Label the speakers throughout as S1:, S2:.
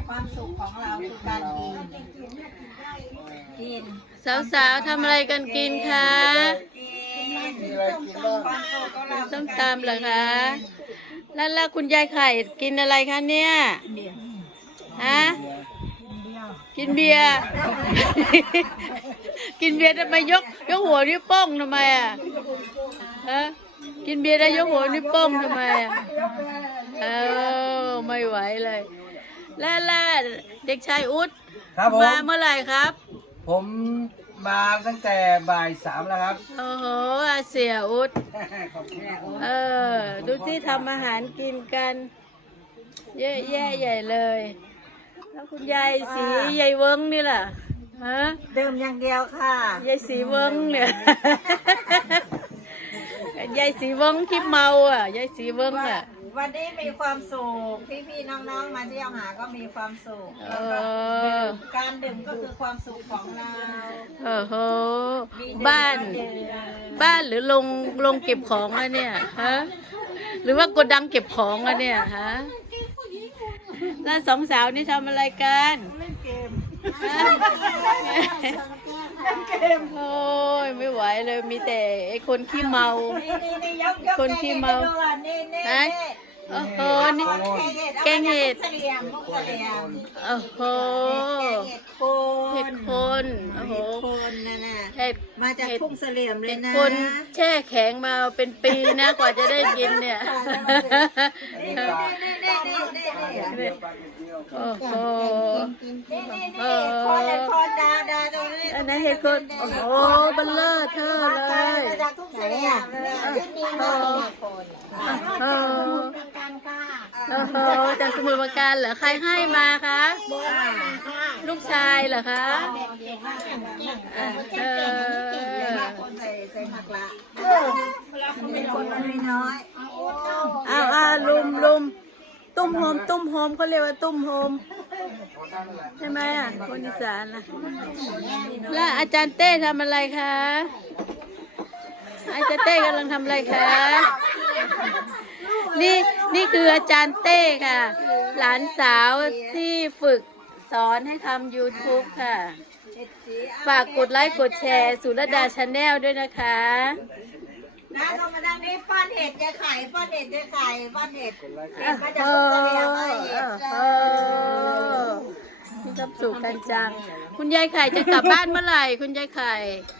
S1: ความสุขของเราคือการกิน
S2: สาวๆทำอะไรกันกินคะ
S3: มีอะไรกินบ้าง
S1: ความสุขของเรา
S2: ส้มตำเหรอคะแล้วคุณยายไข่กินอะไรคะเนี่ยฮะกินเบียร์ กินเบียร์ทำไมยกหัวนิ้วโป้งทำไมอ่ะฮะกินเบียร์ได้ยกหัวนิ้วโป้งทำไมอ่ะไม่ไหวเลยแล้วเด็กชายอุ๊ด
S3: ครับผม
S2: มาเมื่อไหร่ครับ
S3: ผมมาตั้งแต่บ่าย3แล้วครับ
S2: โอ้โหอาเสียอุ๊ด
S3: ขอบคุณครับ
S2: ดูที่ทำอาหารกินกัน เยอะแยะใหญ่เลย แล้วคุณยายสียายเวิ้งนี่ล่ะฮะ
S1: ดื่มอย่างเดียวค่ะ
S2: ยายสีเวิ้งเนี่ย ยายสีเวิ้งที่เมาอ่ะยายสีเวิ้งอ่ะ
S1: วันนี้มีความสุขพี่ๆน้องๆมาเที่ยวหาก็มีความสุข
S2: เอ
S1: แล้วก็
S2: อ
S1: การดื่มก็คือความสุขของเรา
S2: โอ้โหบ้านหรือลงเก็บของอะเนี่ยฮะหรือว่าโกดังเก็บของอะเนี่ยฮะแล้วสองสาวนี่ทำอะไรกัน
S1: เล่นเกม
S2: โอ้ยไม่ไหวเลยมีแต่ไอ้คนขี้เมา
S1: นี่ยก
S2: คนขี้เมา
S1: นี่
S2: ฮะโอ้โหนี่แกงเห็ด
S1: เสลียมลูกเสลียม
S2: โอ้โห
S1: เห็ดโคน
S2: เห็ดโคนโอ้โห
S1: เห็ดโคนนั่นน่ะ
S2: เห็ด
S1: มาจากทุ่งเสลียมเลยนะ
S2: คนแช่แข็งมาเป็นปีนะกว่าจะได้กินเนี่ย
S1: นี่
S2: โอ้โห
S1: เห็ดโคนดาตรงนี้
S2: อันนั้นเห็ดโคนโอ้โหเบัลเลอร์เธอเลย
S1: มาจากทุ่งเสลียมเลยที่มีเห็ดโคน
S2: โอ้โหโอ้โหจากสมุทรปราการเหรอใครให้มาคะลูกชายเหรอคะเออ
S1: คนใส่ผักละเป็นคนน้อย
S2: เอาลุมตุ้มโฮมเขาเรียกว่าตุ้มโฮมใช่ไหมอ่ะคนอีสานนะแล้วอาจารย์เต้ทำอะไรคะอาจารย์เต้กำลังทำอะไรคะนี่คืออาจารย์เต้ค่ะ หลานสาวที่ฝึกสอนให้ทำ YouTube ค่ะ ฝากกดไลค์กดแชร์สุรดาชาแนลด้วยนะคะ
S1: นะเรามาดังนี้ป้อนเห็ดจะไข่ป้อนเห็ดจะไข่ป้อนเห็ดมาจากทุ่งเสลียมมาเห็ด
S2: มีความสุขกันจัง คุณยายไข่จะกลับบ้านเมื่อไหร่ คุณยายไข่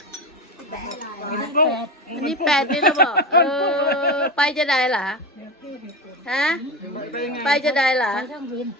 S2: อันนี้8นี่แล้วบอกไปจะได้เหรอฮะไปจะได้เหรอไปเครื่องบิน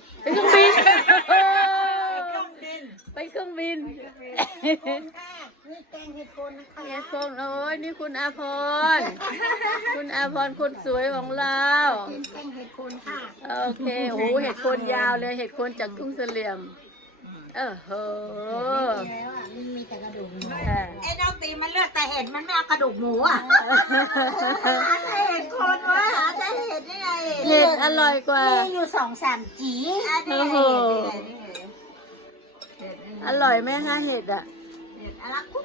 S2: ไปเครื่องบิน
S1: นี่แกงเห็ดโคนนะคะ
S2: เห็ดโคนโอ้ยนี่คุณอาพรคนสวยของเรา
S1: แกงเห็ดโคนค่ะ
S2: โอเคโอ้เห็ดโคนยาวเลยเห็ดโคนจากทุ่งเสลี่ยม
S1: แล้วมันมีแต่กระดูกหมูไอ้น้องตีมันเลือกแต่เห็ดมันไม่เอากระดูกหมูอ่ะหาแต่เห็ดโคนวะหาแต่เห็ดนี่ไง
S2: เห็ดอร่อยกว่า
S1: มีอยู่2-3 จีอันนี้
S2: อร่อยไหมคะเห็ดอ่ะ
S1: เห็ดอะไรกุ๊ก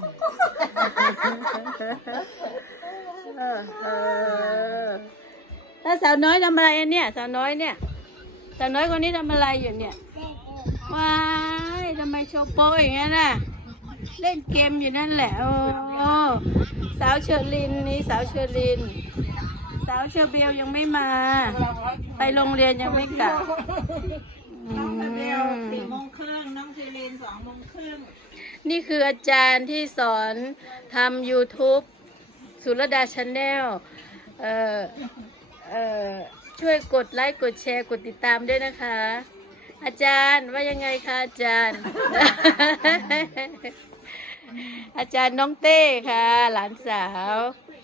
S2: แล้วสาวน้อยทำอะไรเนี่ยสาวน้อยคนนี้ทำอะไรอยู่เนี่ยว้ายทำไมโชว์โป้อย่างนั้นน่ะเล่นเกมอยู่นั่นแหละโอ้สาวเชอรินนี่สาวเชอรินสาวเชอเบลยังไม่มาไปโรงเรียนยังไม่กลับ
S1: น้องเบล4 โมงครึ่งน้องซีรีน2 โมงครึ่ง
S2: นี่คืออาจารย์ที่สอนทำ YouTube สุรดาชาแนลช่วยกดไลค์กดแชร์กดติดตามด้วยนะคะ อาจารย์ว่ายังไงคะอาจารย์ อาจารย์น้องเต้ค่ะ หลานสาว